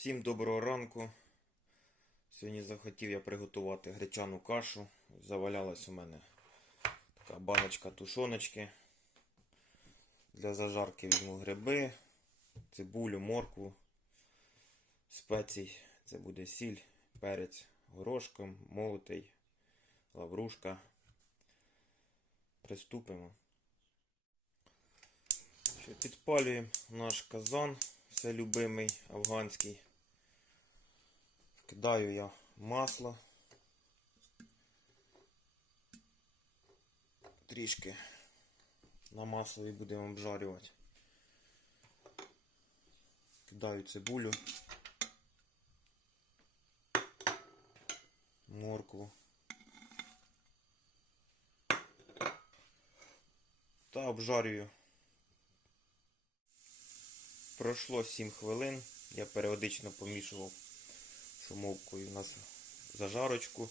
Всім доброго ранку. Сьогодні захотів я приготувати гречану кашу. Завалялась у мене така баночка тушоночки. Для зажарки візьму гриби, цибулю, моркву, спецій. Це буде сіль, перець горошком, молотий, лаврушка. Приступимо. Підпалюємо наш казан, це любимий афганський. Кидаю я масло. Трішки на маслові будемо обжарювати. Кидаю цибулю. Моркву. Та обжарюю Пройшло 7 хвилин. Я періодично помішував шумовкою у нас зажарочку.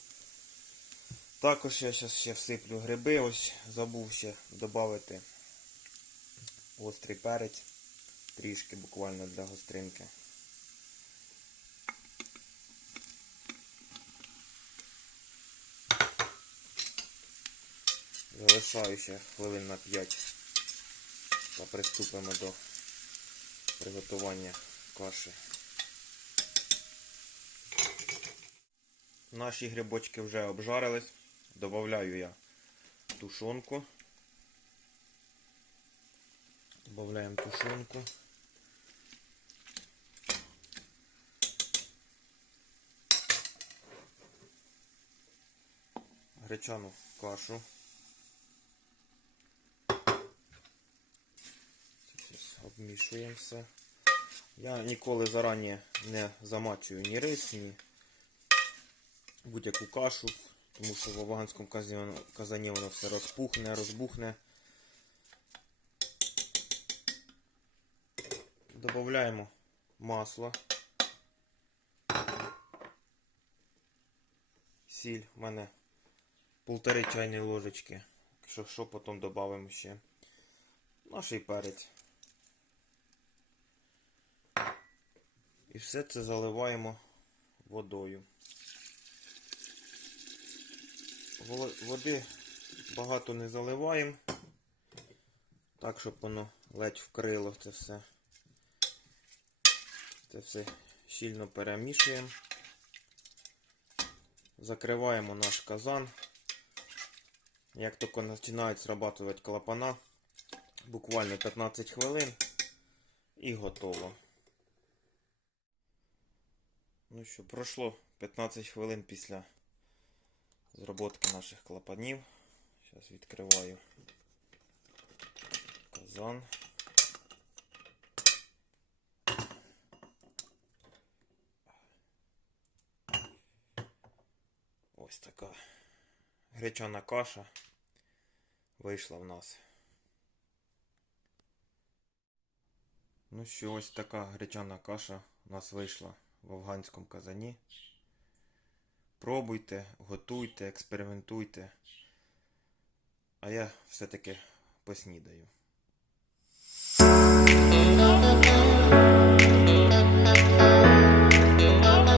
Також я зараз ще всиплю гриби. Ось забув ще додати острий перець. Трішки буквально для гостринки. Залишаю ще хвилин на 5 та приступимо до приготування каші. Наші грибочки вже обжарились. Добавляю я тушонку. Добавляємо тушонку. Гречану кашу. Обмішуємо все. Я ніколи зарані не замачую ні рис, ні будь-яку кашу, тому що в афганському казані, воно все розпухне, розбухне. Додаємо масло. Сіль в мене полтори чайні ложечки. Якщо що, потім додамо ще наш перець. І все це заливаємо водою. Води багато не заливаємо, так, щоб воно ледь вкрило це все. Це все щільно перемішуємо. Закриваємо наш казан. Як тільки починають срабатувати клапана, буквально 15 хвилин і готово. Ну що, пройшло 15 хвилин після зроботки наших клапанів. Зараз відкриваю казан. Ось така гречана каша вийшла в нас. Ну що, ось така гречана каша у нас вийшла в афганському казані. Пробуйте, готуйте, експериментуйте. А я все-таки поснідаю.